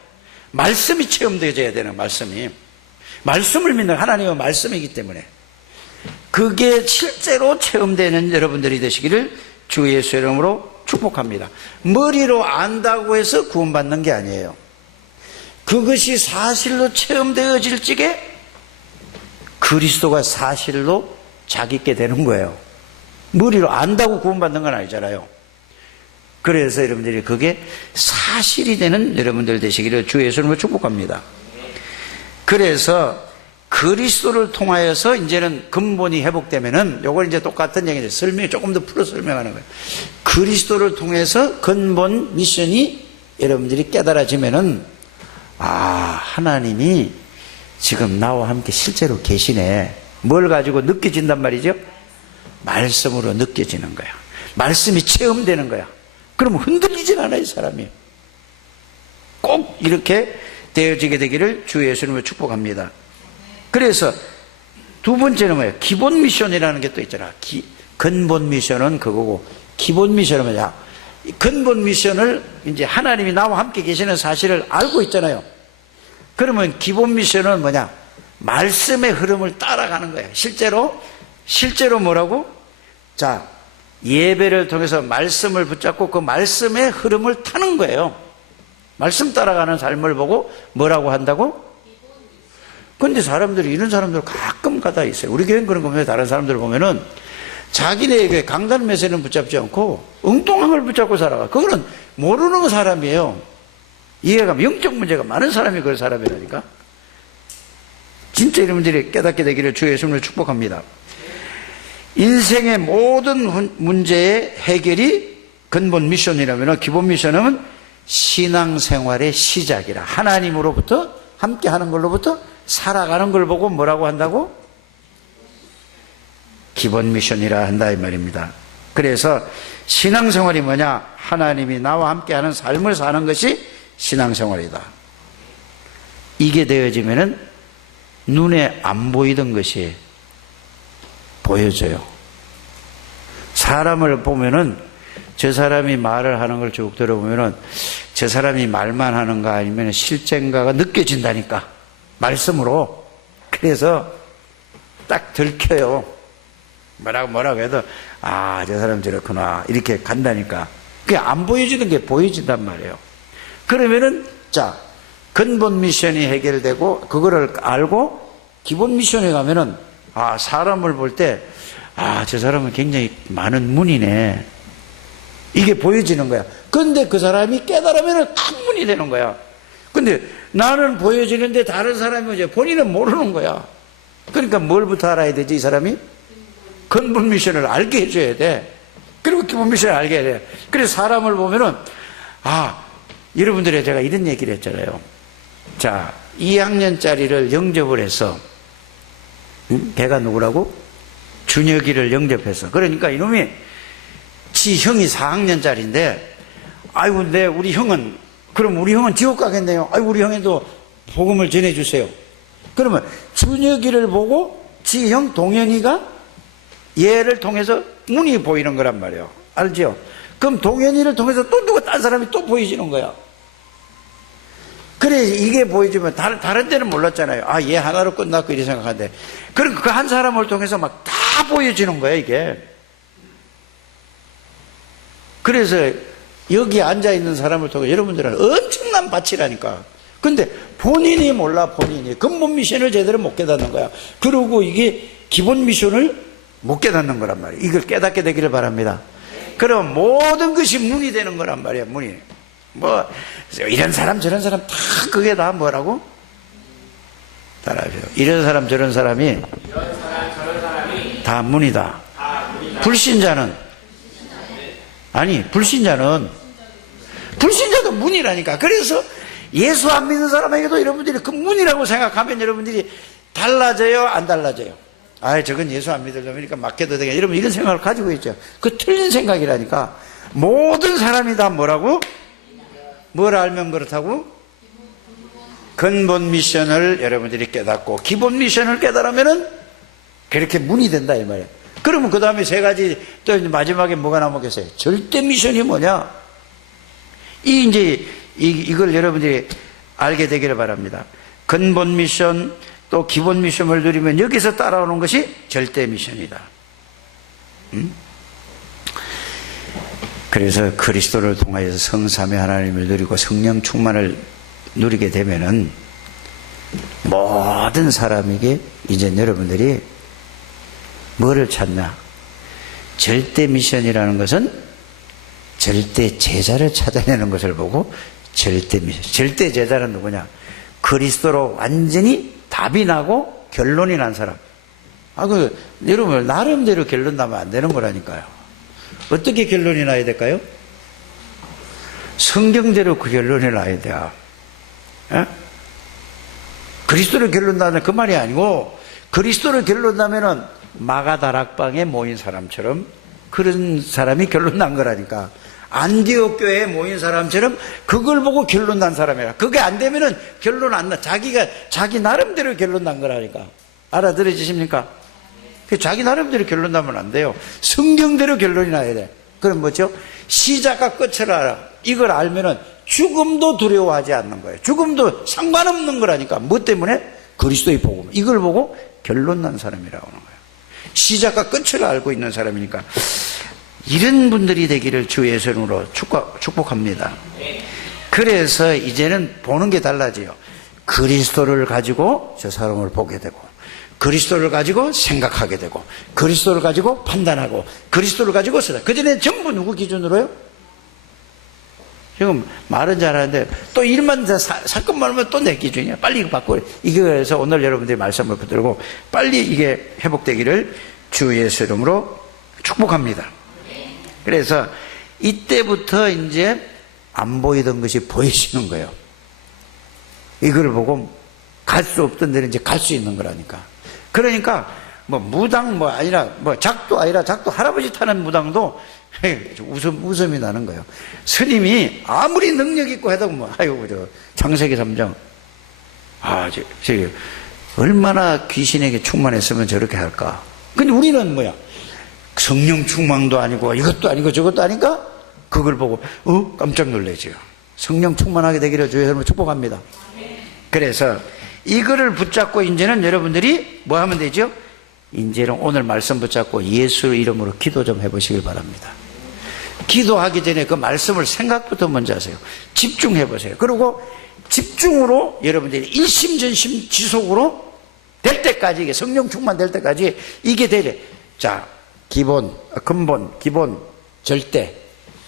말씀이 체험되어져야 되는, 말씀이. 말씀을 믿는 하나님의 말씀이기 때문에 그게 실제로 체험되는 여러분들이 되시기를 주 예수의 이름으로 축복합니다. 머리로 안다고 해서 구원받는 게 아니에요. 그것이 사실로 체험되어질 적에 그리스도가 사실로 자기께 되는 거예요. 머리로 안다고 구원받는 건 아니잖아요. 그래서 여러분들이 그게 사실이 되는 여러분들 되시기를 주 예수님으로 축복합니다. 그래서 그리스도를 통하여서 이제는 근본이 회복되면은, 요걸 이제 똑같은 얘기인데 설명이 조금 더 풀어 설명하는 거예요. 그리스도를 통해서 근본 미션이 여러분들이 깨달아지면은, 아, 하나님이 지금 나와 함께 실제로 계시네. 뭘 가지고 느껴진단 말이죠? 말씀으로 느껴지는 거야. 말씀이 체험되는 거야. 그러면 흔들리진 않아요, 사람이. 꼭 이렇게 되어지게 되기를 주 예수님을 축복합니다. 그래서 두 번째는 뭐예요? 기본 미션이라는 게 또 있잖아. 근본 미션은 그거고, 기본 미션은 뭐냐? 근본 미션을 이제 하나님이 나와 함께 계시는 사실을 알고 있잖아요. 그러면 기본 미션은 뭐냐? 말씀의 흐름을 따라가는 거예요. 실제로 뭐라고? 자, 예배를 통해서 말씀을 붙잡고 그 말씀의 흐름을 타는 거예요. 말씀 따라가는 삶을 보고 뭐라고 한다고? 근데 사람들이, 이런 사람들 가끔 가다 있어요. 우리 교회는 그런 겁니다. 다른 사람들 보면은 자기네에게 강단 메시지는 붙잡지 않고 엉뚱한 걸 붙잡고 살아가. 그거는 모르는 사람이에요. 이해가, 영적 문제가 많은 사람이 그런 사람이라니까. 진짜 여러분들이 깨닫게 되기를 주 예수님을 축복합니다. 인생의 모든 문제의 해결이 근본 미션이라면, 기본 미션은 신앙생활의 시작이라, 하나님으로부터 함께 하는 걸로부터 살아가는 걸 보고 뭐라고 한다고? 기본 미션이라 한다, 이 말입니다. 그래서 신앙생활이 뭐냐? 하나님이 나와 함께 하는 삶을 사는 것이 신앙생활이다. 이게 되어지면은 눈에 안 보이던 것이 보여져요. 사람을 보면은, 저 사람이 말을 하는 걸 쭉 들어보면은 저 사람이 말만 하는가 아니면 실제인가가 느껴진다니까, 말씀으로. 그래서 딱 들켜요. 뭐라고 해도, 아, 저 사람 저렇구나, 이렇게 간다니까. 그게 안 보여지는 게 보여진단 말이에요. 그러면은, 자, 근본 미션이 해결되고 그거를 알고 기본 미션에 가면은, 아, 사람을 볼 때, 아, 저 사람은 굉장히 많은 문이네, 이게 보여지는 거야. 근데 그 사람이 깨달으면 큰 문이 되는 거야. 근데 나는 보여지는데 다른 사람이 이제 본인은 모르는 거야. 그러니까 뭘부터 알아야 되지, 이 사람이? 근본 미션을 알게 해줘야 돼. 그리고 기본 미션을 알게 해야 돼. 그래서 사람을 보면은, 아, 여러분들이 제가 이런 얘기를 했잖아요. 자, 2학년짜리를 영접을 해서, 걔가 누구라고? 준혁이를 영접해서. 그러니까 이놈이 지 형이 4학년짜리인데, 아이고, 근데 우리 형은, 그럼 우리 형은 지옥 가겠네요. 아이고, 우리 형에도 복음을 전해주세요. 그러면 준혁이를 보고 지 형 동현이가 얘를 통해서 문이 보이는 거란 말이에요. 알죠? 그럼 동현이를 통해서 또 누가 딴 사람이 또 보여지는 거야. 그래, 이게 보여주면 다른 데는 몰랐잖아요. 아, 얘 하나로 끝났고 이렇게 생각하는데. 그럼 그 한 사람을 통해서 막 다 보여지는 거야, 이게. 그래서 여기 앉아있는 사람을 통해 여러분들은 엄청난 밭이라니까. 근데 본인이 몰라, 본인이. 근본 미션을 제대로 못 깨닫는 거야. 그리고 이게 기본 미션을 못 깨닫는 거란 말이에요. 이걸 깨닫게 되기를 바랍니다. 그럼 모든 것이 문이 되는 거란 말이에요, 문이. 뭐, 이런 사람, 저런 사람, 다 그게 다 뭐라고? 따라하세요. 이런 사람, 저런 사람이 다 문이다. 불신자는? 아니, 불신자도 문이라니까. 그래서 예수 안 믿는 사람에게도 여러분들이 그 문이라고 생각하면 여러분들이 달라져요, 안 달라져요? 아, 저건 예수 안 믿으려니까 맡겨도 되겠냐. 여러분 이런 생각을 가지고 있죠. 그 틀린 생각이라니까. 모든 사람이 다 뭐라고? 뭘 알면 그렇다고? 근본 미션을 여러분들이 깨닫고 기본 미션을 깨달으면은 그렇게 문이 된다 이 말이에요. 그러면 그 다음에 세 가지 또 이제 마지막에 뭐가 남았겠어요? 절대 미션이 뭐냐? 이걸 여러분들이 알게 되기를 바랍니다. 근본 미션 또 기본 미션을 누리면 여기서 따라오는 것이 절대 미션이다. 그래서 그리스도를 통하여서 성삼위 하나님을 누리고 성령 충만을 누리게 되면은 모든 사람에게 이제 여러분들이 뭐를 찾나? 절대 미션이라는 것은 절대 제자를 찾아내는 것을 보고 절대 미션. 절대 제자는 누구냐? 그리스도로 완전히 답이 나고 결론이 난 사람. 여러분 나름대로 결론 나면 안 되는 거라니까요. 어떻게 결론이 나야 될까요? 성경대로 그 결론이 나야 돼요. 에? 그리스도를 결론 나면 그 말이 아니고 그리스도를 결론 나면은 마가다락방에 모인 사람처럼 그런 사람이 결론 난 거라니까. 안디옥 교회에 모인 사람처럼 그걸 보고 결론 난 사람이라. 그게 안 되면은 결론 안 나. 자기 나름대로 결론 난 거라니까. 알아들으십니까? 자기 나름대로 결론 나면 안 돼요. 성경대로 결론이 나야 돼. 그럼 뭐죠? 시작과 끝을 알아. 이걸 알면은 죽음도 두려워하지 않는 거예요. 죽음도 상관없는 거라니까. 뭐 때문에? 그리스도의 복음. 이걸 보고 결론 난 사람이라고 하는 거예요. 시작과 끝을 알고 있는 사람이니까. 이런 분들이 되기를 주 예수 이름으로 축복합니다. 그래서 이제는 보는 게 달라져요. 그리스도를 가지고 저 사람을 보게 되고, 그리스도를 가지고 생각하게 되고, 그리스도를 가지고 판단하고, 그리스도를 가지고 쓰다. 그전에 전부 누구 기준으로요? 지금 말은 잘하는데 또 일만 사건만 하면 또 내 기준이야. 빨리 이거 바꿔. 이거에서 오늘 여러분들이 말씀을 붙들고 빨리 이게 회복되기를 주 예수 이름으로 축복합니다. 그래서 이때부터 이제 안 보이던 것이 보이시는 거예요. 이걸 보고 갈 수 없던 데는 이제 갈 수 있는 거라니까. 그러니까 뭐 무당 뭐 아니라 뭐 작도 아니라 작도 할아버지 타는 무당도 웃음이 나는 거예요. 스님이 아무리 능력 있고 해도 뭐 아이고 저 창세기 3장 저기 얼마나 귀신에게 충만했으면 저렇게 할까. 근데 우리는 뭐야? 성령 충만도 아니고 이것도 아니고 저것도 아니까 그걸 보고 깜짝 놀라죠. 성령 충만하게 되기를 주의 이름으로 축복합니다. 그래서 이거를 붙잡고 이제는 여러분들이 뭐 하면 되죠? 이제는 오늘 말씀 붙잡고 예수 이름으로 기도 좀 해보시길 바랍니다. 기도하기 전에 그 말씀을 생각부터 먼저 하세요. 집중해 보세요. 그리고 집중으로 여러분들이 일심전심 지속으로 될 때까지, 이게 성령 충만 될 때까지 이게 되래. 자, 기본, 근본, 기본, 절대.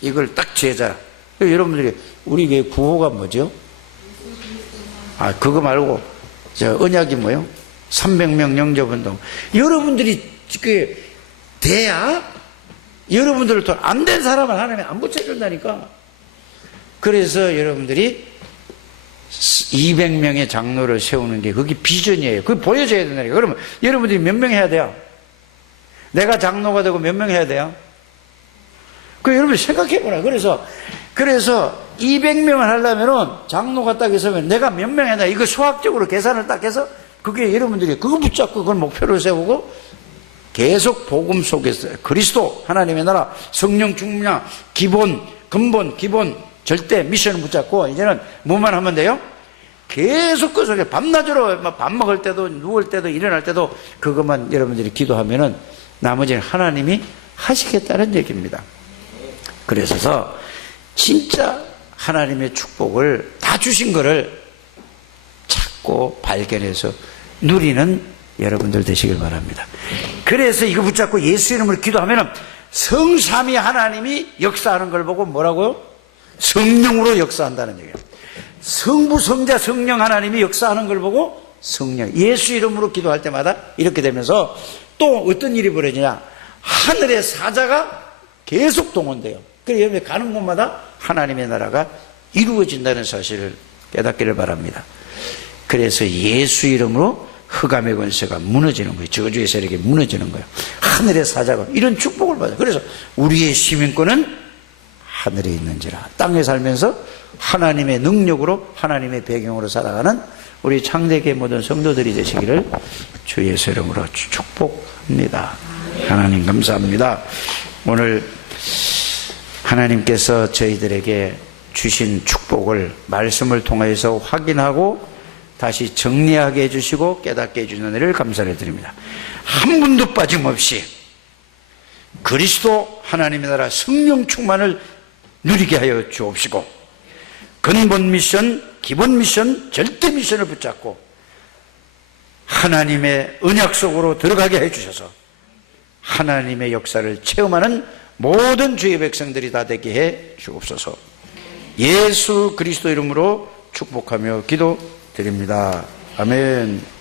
이걸 딱 제자. 여러분들이 우리 교회 구호가 뭐죠? 그거 말고 언약이 뭐요? 300명 영접운동. 여러분들이 돼야 여러분들을 또 안 된 사람을 하나님이 안 붙여준다니까. 그래서 여러분들이 200명의 장로를 세우는 게 그게 비전이에요. 그게 보여줘야 된다니까. 그러면 여러분들이 몇 명 해야 돼요? 내가 장로가 되고 몇 명 해야 돼요? 그 여러분 생각해보라. 그래서 200명을 하려면은 장로가 딱 있으면 내가 몇 명 해야 돼? 이거 수학적으로 계산을 딱 해서 그게 여러분들이 그거 붙잡고 그걸 목표로 세우고 계속 복음 속에서 그리스도 하나님의 나라 성령 충만한 기본 근본 기본 절대 미션을 붙잡고 이제는 뭐만 하면 돼요? 계속 그 속에 밤낮으로 밥 먹을 때도 누울 때도 일어날 때도 그것만 여러분들이 기도하면은 나머지는 하나님이 하시겠다는 얘기입니다. 그래서 진짜 하나님의 축복을 다 주신 거를 찾고 발견해서 누리는 여러분들 되시길 바랍니다. 그래서 이거 붙잡고 예수 이름으로 기도하면은 성삼위 하나님이 역사하는 걸 보고 뭐라고요? 성령으로 역사한다는 얘기예요. 성부, 성자, 성령 하나님이 역사하는 걸 보고 성령, 예수 이름으로 기도할 때마다 이렇게 되면서 또 어떤 일이 벌어지냐? 하늘의 사자가 계속 동원돼요. 그래서 가는 곳마다 하나님의 나라가 이루어진다는 사실을 깨닫기를 바랍니다. 그래서 예수 이름으로 흑암의 권세가 무너지는 거예요. 저주의 세력이 무너지는 거예요. 하늘의 사자가 이런 축복을 받아요. 그래서 우리의 시민권은 하늘에 있는지라. 땅에 살면서 하나님의 능력으로 하나님의 배경으로 살아가는 우리 창대계 모든 성도들이 되시기를 주 예수 이름으로 축복합니다. 하나님 감사합니다. 오늘 하나님께서 저희들에게 주신 축복을 말씀을 통해서 확인하고 다시 정리하게 해주시고 깨닫게 해주는 은혜를 감사를 드립니다. 한 분도 빠짐없이 그리스도 하나님의 나라 성령 충만을 누리게 하여 주옵시고 근본 미션, 기본 미션, 절대 미션을 붙잡고 하나님의 언약 속으로 들어가게 해주셔서 하나님의 역사를 체험하는 모든 주의 백성들이 다 되게 해 주옵소서. 예수 그리스도 이름으로 축복하며 기도드립니다. 아멘.